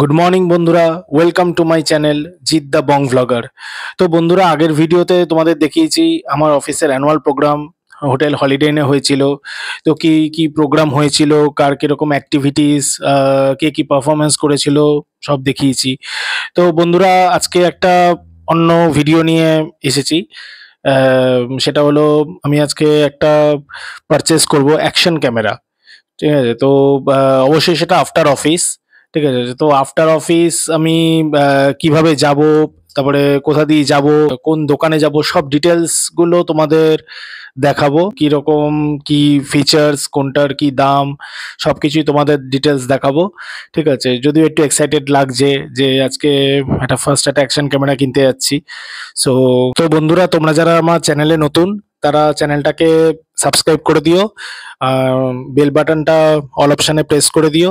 Good morning বন্ধুরা, welcome to my channel Jeet the Bong vlogger. তো বন্ধুরা, আগের ভিডিওতে তোমাদের দেখিয়েছি আমার অফিসের অ্যানুয়াল প্রোগ্রাম হোটেল হলিডে ইনে হয়েছিল। তো কি কি প্রোগ্রাম হয়েছিল, কার কিরকম অ্যাক্টিভিটিস, কে কি পারফরমেন্স করেছিল, সব দেখিয়েছি। তো বন্ধুরা, আজকে একটা অন্য ভিডিও নিয়ে এসেছি। সেটা হলো, আমি আজকে একটা পারচেস করব অ্যাকশন ক্যামেরা। ঠিক আছে, তো অবশ্যই সেটা আফটার অফিস। ঠিক আছে, তো আফটার অফিস আমি কিভাবে যাব, তারপরে কোথা দিয়ে যাব, কোন দোকানে যাব, সব ডিটেলস গুলো তোমাদের দেখাবো। কি রকম কি ফিচার্স, কোনটার কি দাম, সবকিছুই তোমাদের ডিটেলস দেখাবো। ঠিক আছে, যদিও একটু এক্সাইটেড লাগছে যে আজকে একটা অ্যাকশন ক্যামেরা কিনতে যাচ্ছি। সো তো বন্ধুরা, তোমরা যারা আমার চ্যানেলে নতুন, তারা চ্যানেলটাকে সাবস্ক্রাইব করে দিও, আর বেল বাটনটা অল অপশানে প্রেস করে দিও।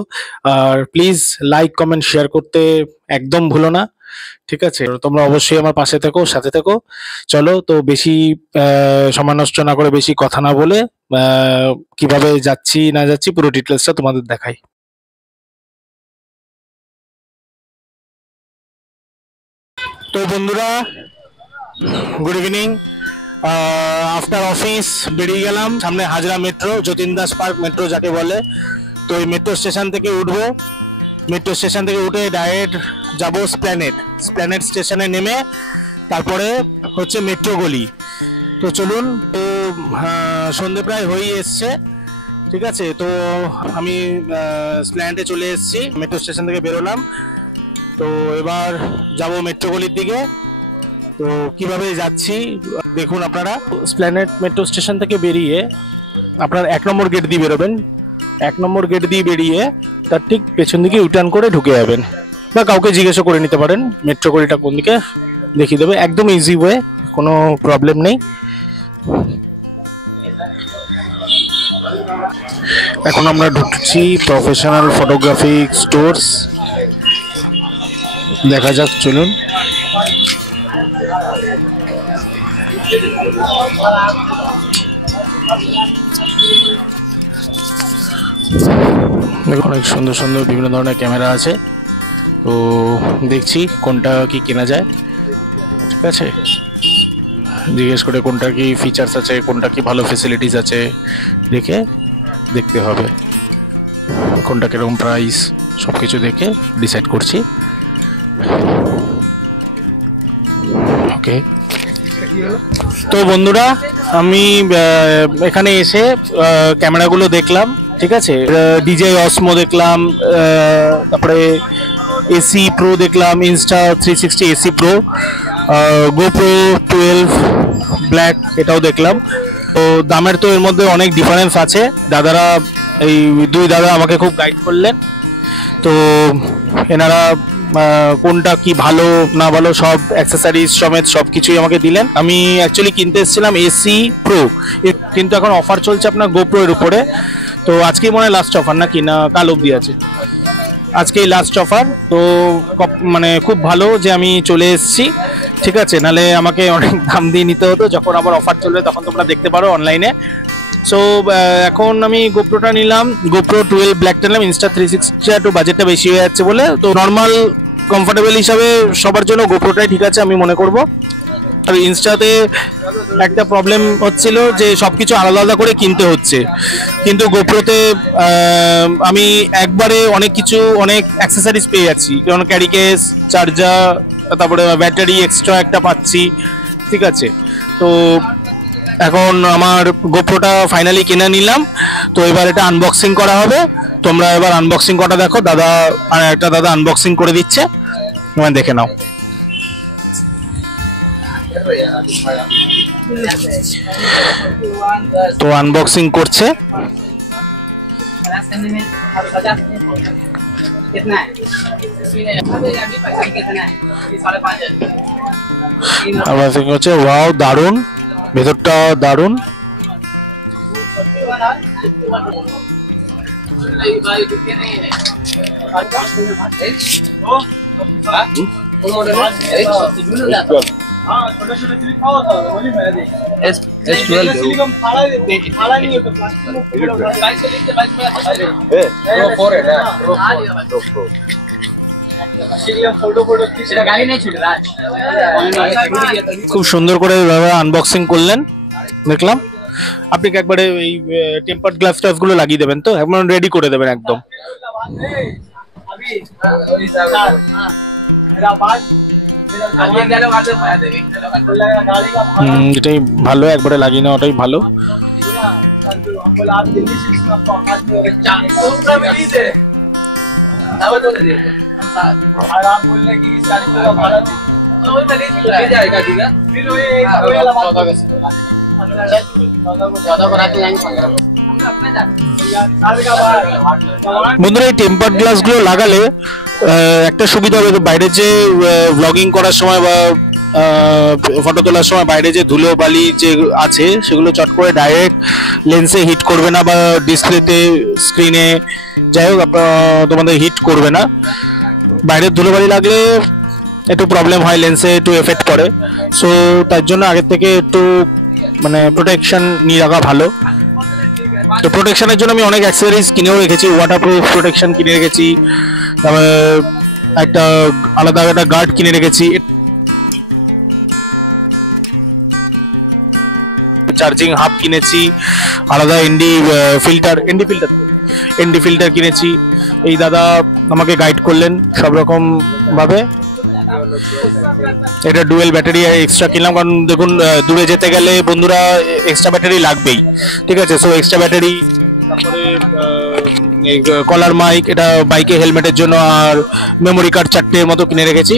আর প্লিজ লাইক কমেন্ট শেয়ার করতে একদম ভুলো না। ঠিক আছে, তোমরা অবশ্যই আমার পাশে থেকো, সাথে থেকো। চলো, তো বেশি সময় নষ্ট না করে, বেশি কথা না বলে, কিভাবে যাচ্ছি না যাচ্ছি পুরো ডিটেলসটা তোমাদের দেখাই। তো বন্ধুরা, গুড ইভিনিং। আফটার অফিস বেরিয়ে গেলাম। সামনে Hazra metro, Jatin Das park metro যাকে বলে। তো এই মেট্রো স্টেশন থেকে উঠবো। মেট্রো স্টেশন থেকে উঠে ডাইরেক্ট যাবো স্প্ল্যানেড। স্প্ল্যানেড স্টেশনে নেমে তারপরে হচ্ছে মেট্রো গলি। তো চলুন। তো সন্ধে প্রায় হয়েই এসছে। ঠিক আছে, তো আমি স্প্ল্যানেডে চলে এসেছি, মেট্রো স্টেশন থেকে বেরোলাম। তো এবার যাব মেট্রো গলির দিকে। তো কিভাবে যাচ্ছি দেখুন আপনারা। স্প্ল্যানেড মেট্রো স্টেশন থেকে বেরিয়ে আপনার 1 নম্বর গেট দিয়ে বেরোবেন। 1 নম্বর গেট দিয়ে বেরিয়ে তার ঠিক পেছন দিকে ইউটার্ন করে ঢুকে যাবেন, বা কাউকে জিজ্ঞাসা করে নিতে পারেন মেট্রো গলিটা কোন দিকে, দেখিয়ে দেবে। একদম ইজি ওয়ে, কোনো প্রবলেম নেই। এখন আমরা ঢুকছি প্রফেশনাল ফটোগ্রাফি স্টোরস। দেখা যাক, চলুন। অনেক সুন্দর সুন্দর বিভিন্ন ধরনের ক্যামেরা আছে। তো দেখছি কোনটা কি কেনা যায়। ঠিক আছে, জিজ্ঞেস করে কোনটা কি ফিচার্স আছে, কোনটা কি ভালো ফেসিলিটিস আছে দেখে দেখতে হবে, কোনটা কিরকম প্রাইস, সব কিছু দেখে ডিসাইড করছি। ওকে, তো বন্ধুরা, আমি এখানে এসে ক্যামেরাগুলো দেখলাম। ঠিক আছে, ডিজে অসমো দেখলাম, তারপরে এসি প্রো দেখলাম, Insta 360 AC pro, GoPro 12 black এটাও দেখলাম। তো দামের তো এর মধ্যে অনেক ডিফারেন্স আছে। দাদারা, এই দুই দাদা আমাকে খুব গাইড করলেন। তো এনারা কোনটা কি ভালো না ভালো সব অ্যাক্সেসরিজ সমেত সব কিছুই আমাকে দিলেন। আমি অ্যাকচুয়ালি কিনতে এসেছিলাম এসি প্রো, কিন্তু এখন অফার চলছে আপনার গোপ্রো এর উপরে। তো আজকেই মনে হয় লাস্ট অফার, নাকি না কাল অবধি আছে? আজকেই লাস্ট অফার। তো মানে খুব ভালো যে আমি চলে এসেছি। ঠিক আছে, নাহলে আমাকে অনেক দাম দিয়ে নিতে হতো। যখন আবার অফার চলবে তখন তোমরা দেখতে পারো অনলাইনে। সো এখন আমি গোপ্রোটা নিলাম, গোপ্রো 12 ব্ল্যাকটা নিলাম। ইনস্টা 360 একটু বাজেটটা বেশি হয়ে যাচ্ছে বলে, তো নর্মাল কমফোর্টেবল হিসাবে সবার জন্য গোপ্রোটাই ঠিক আছে আমি মনে করব। আর ইনস্টাতে একটা প্রবলেম হচ্ছিল যে সবকিছু আলাদা আলাদা করে কিনতে হচ্ছে, কিন্তু গোপ্রোতে আমি একবারে অনেক কিছু, অনেক অ্যাক্সেসরিজ পেয়ে যাচ্ছি, যেমন ক্যারি কেস, চার্জার, তারপরে ব্যাটারি এক্সট্রা একটা পাচ্ছি। ঠিক আছে, তো এখন আমার গোপ্রোটা ফাইনালি কিনে নিলাম। তো এবার এটা আনবক্সিং করা হবে। তোমরা এবার আনবক্সিং করা দেখো। দাদা, আর একটা দাদা আনবক্সিং করে দিচ্ছে, তোমরা দেখে নাও। তো আনবক্সিং করছে। আনবক্সিং হচ্ছে। ওয়াও, দারুণ, ভেতরটা দারুণ। খুব সুন্দর করে আনবক্সিং করলেন, দেখলাম। আপনি কি একবারে এই টেম্পার্ড গ্লাস টাস গুলো লাগিয়ে দেবেন তো, একদম রেডি করে দেবেন একদম। এটাই ভালো, একবারে লাগিয়ে নেওয়াটাই ভালো। বন্ধুরা, এই টেম্পার্ড গ্লাস গুলো লাগালে একটা সুবিধা হবে, বাইরে যে ব্লগিং করার সময় বা ফটো তোলার সময় বাইরে যে ধুলো বালি যে আছে সেগুলো চট করে ডাইরেক্ট লেন্সে হিট করবে না, বা ডিসপ্লেতে স্ক্রিনে যাই হোক তোমাদের হিট করবে না। বাইরের ধুলো বালি লাগলে একটু প্রবলেম হয়, লেন্সে একটু এফেক্ট করে। সো তার জন্য আগের থেকে একটু মানে প্রোটেকশন নিয়ে রাখা ভালো। তো প্রোটেকশনের জন্য আমি অনেক অ্যাক্সেসরিজ কিনেও রেখেছি, ওয়াটারপ্রুফ প্রোটেকশন কিনে রেখেছি, তারপরে একটা আলাদা একটা গার্ড কিনে রেখেছি, চার্জিং হাব কিনেছি, আলাদা এনডি ফিল্টার কিনেছি। এই দাদা আমাকে গাইড করলেন সব রকম ভাবে। এটা ডুয়েল ব্যাটারি এক্সট্রা কিনলাম, কারণ দেখুন দূরে যেতে গেলে বন্ধুরা এক্সট্রা ব্যাটারি লাগবেই, ঠিক আছে। সো এক্সট্রা ব্যাটারি, তারপরে কলার মাইক, এটা বাইকে হেলমেটের জন্য, আর মেমোরি কার্ড 4টের মতো কিনে রেখেছি।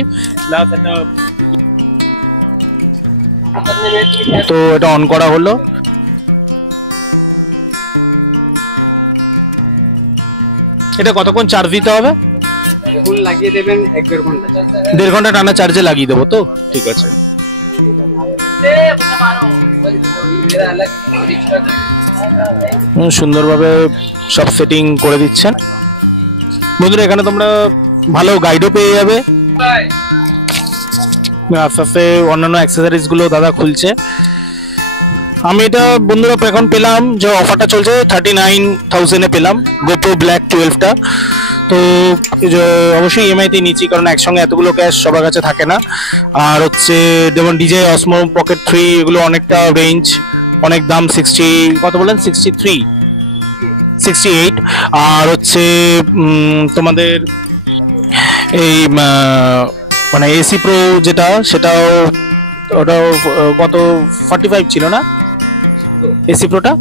তো এটা অন করা হলো। এটা কতক্ষণ চার্জ দিতে হবে? লাগিয়ে দেবেন 1-1.5 ঘন্টা। 1.5 ঘন্টা টানা চার্জে লাগিয়ে দেবো তো, ঠিক আছে। সুন্দরভাবে সব সেটিং করে দিচ্ছেন বন্ধুরা। এখানে তোমরা ভালো গাইডও পেয়ে যাবে। আস্তে আস্তে অন্যান্য অ্যাক্সেসরিজ গুলো দাদা খুলছে। আমি এটা বন্ধুরা এখন পেলাম, যে অফারটা চলছে 39,000-এ পেলাম গোপ্রো ব্ল্যাক 12টা। তো অবশ্যই ইএমআই তে নিচ্ছি, কারণ একসঙ্গে এতগুলো ক্যাশ সবার কাছে থাকে না। আর হচ্ছে যেমন ডিজে অসমো পকেট 3, এগুলো অনেকটা রেঞ্জ, অনেক দাম। 60 কত বলেন? 68। আর হচ্ছে তোমাদের এই মানে এসি প্রো যেটা, সেটাও ওটাও কত 45 ছিল না? এসি প্রোটা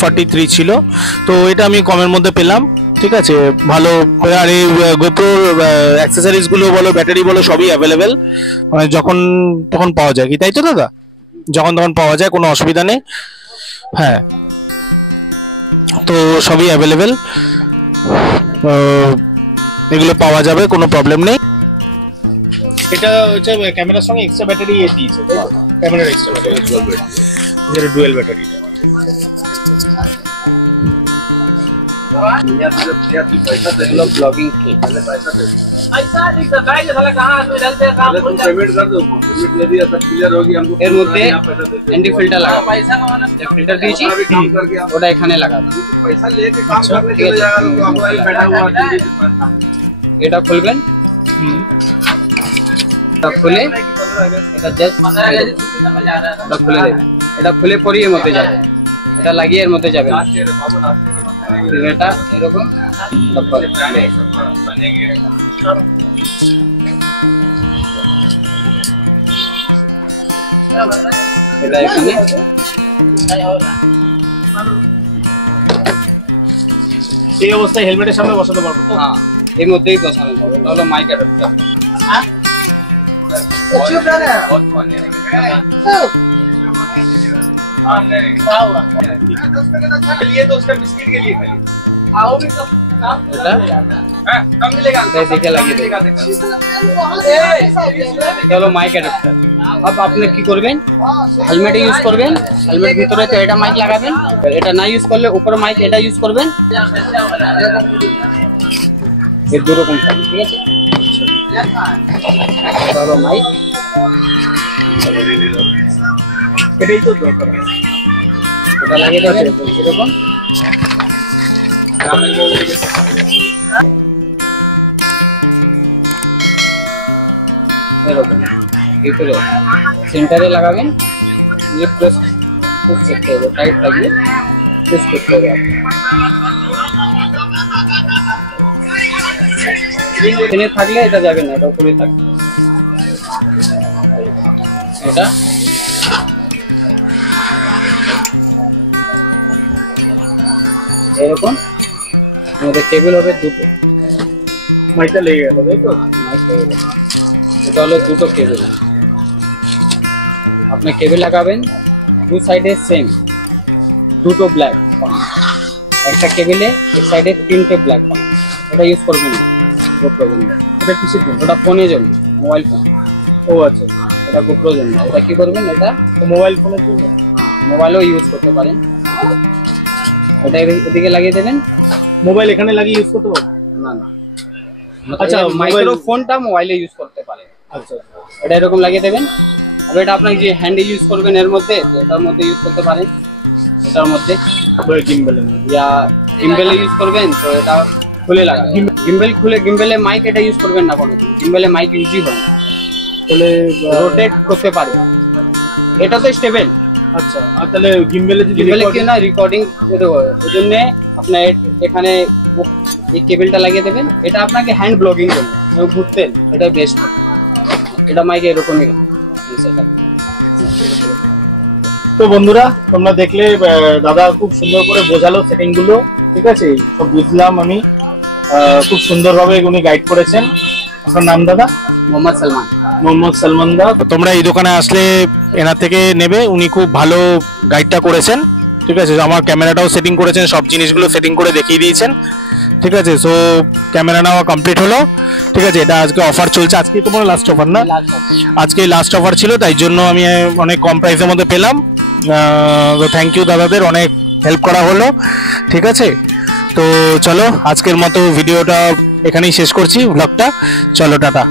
43 ছিল। তো এটা আমি কমের মধ্যে পেলাম, ঠিক আছে, ভালো। আর এই গোপ্রো অ্যাক্সেসরিজ গুলো বলো, ব্যাটারি বলো, সবই অ্যাভেলেবেল, মানে যখন তখন পাওয়া যায়, কি তাই তো দাদা? যখন তখন পাওয়া যায়, কোনো অসুবিধা নেই। হ্যাঁ, তো সবই অ্যাভেলেবেল, এগুলো পাওয়া যাবে, কোনো প্রবলেম নেই। এটা হচ্ছে ক্যামেরার সঙ্গে এক্সট্রা ব্যাটারি দিয়েছে, ক্যামেরার এক্সট্রা ব্যাটারি, যেটা ডুয়েল ব্যাটারি। ব্লগিং কি এর মধ্যে এনডি ফিল্টার লাগাবো, ফিল্টার দিয়েছি ওটা এখানে লাগাবো। ঠিক আছে, এটা খুলবেন, খুলে এটা জাস্ট এটা খুলে দেবেন। এটা খুলে পরই এর মধ্যে যাবে, এটা লাগিয়ে এর মধ্যে যাবে না। এটা এরকম এটা এখানে এই অবস্থায় হেলমেটের সামনে বসাতে পারবো তো? হ্যাঁ, এর মধ্যেই বসানো যাবে। এটা হলো মাইক অ্যাডাপ্টার। Mic adapter. अब আপনি কি করবেন, হেলমেট ইউজ করবেন, হেলমেট ভিতরে তো এটা মাইক লাগাবেন, এটা না ইউজ করলে উপরে মাইক এটা ইউজ করবেন। এই দুটো রকম থাকবে, ঠিক আছে। এটা হলো মাইক, এটাই তো দরকার। এটা লাগিয়ে দেবেন এরকম। এরকম ভিতরে সেন্টারে লাগাবেন, দিয়ে প্রেস করতে হবে, টাইট থাকলে প্রেস করতে হবে। এখানে থাকলে এটা যাবে না, এটা উপরে থাকবে। এটা এরকম আমাদের কেবল হবে দুটো, মাইকটা লেগে গেল তাই তো? মাইক লেগে গেল। এটা হলো দুটো কেবল, আপনি কেবল লাগাবেন দু সাইডে সেম, দুটো ব্ল্যাক পান, একটা কেবলে এক সাইডে তিনটে ব্ল্যাক পান। এটা ইউজ করবেন না গোপ্রোর জন্য। এটা কিসের জন্য? ওটা ফোনের জন্য, মোবাইল ফোন। ও আচ্ছা, এটা গোপ্রোর জন্য। এটা কি করবেন, এটা মোবাইল ফোনের জন্য, মোবাইলও ইউজ করতে পারেন। এটা এদিকে লাগিয়ে দেবেন। মোবাইল এখানে লাগিয়ে ইউজ করতে পারবেন? না না, আচ্ছা, মাইক্রোফোনটা মোবাইলে ইউজ করতে পারেন। আচ্ছা, এটা এরকম লাগিয়ে দেবেন। আর এটা আপনাকে যে হ্যান্ডে ইউজ করবেন এর মধ্যে, এটার মধ্যে ইউজ করতে পারেন, এটার মধ্যে গিম্বেলের ইয়া গিম্বেলে ইউজ করবেন তো এটা খুলে লাগাবেন। গিম্বেল খুলে, গিম্বেলে মাইক এটা ইউজ করবেন না কোনো, গিম্বেলে মাইক ইউজই হয় না, তাহলে রোটেট করতে পারবেন। এটা তো স্টেবল। আচ্ছা, আর তাহলে গিম্বেলে যদি গিম্বেলে কি না রেকর্ডিং করতে হয়, ওই জন্য আপনার এখানে এই কেবলটা লাগিয়ে দেবেন। এটা আপনাকে হ্যান্ড ব্লগিং করবে, ঘুরতেন, এটা বেস্ট। এটা মাইকে এরকমই হবে সেটা। তো বন্ধুরা তোমরা দেখলে দাদা খুব সুন্দর করে বোঝালো সেটিং গুলো, ঠিক আছে, সব বুঝলাম আমি। খুব সুন্দরভাবে উনি গাইড করেছেন। আপনার নাম দাদা? মোহাম্মদ সালমান। মোহাম্মদ সালমান দা। তোমরা এই দোকানে আসলে এনার থেকে নেবে, উনি খুব ভালো গাইডটা করেছেন, ঠিক আছে। আমার ক্যামেরাটাও সেটিং করেছেন, সব জিনিসগুলো সেটিং করে দেখিয়ে দিয়েছেন, ঠিক আছে। সো ক্যামেরা নেওয়া কমপ্লিট হলো, ঠিক আছে। এটা আজকে অফার চলছে, আজকে তোমার লাস্ট অফার না? আজকে লাস্ট অফার ছিল, তাই জন্য আমি অনেক কম প্রাইসের মধ্যে পেলাম। তো থ্যাংক ইউ দাদাদের, অনেক হেল্প করা হলো, ঠিক আছে। তো চলো আজকের মতো ভিডিওটা এখানেই শেষ করছি, ব্লগটা। চলো টাটা।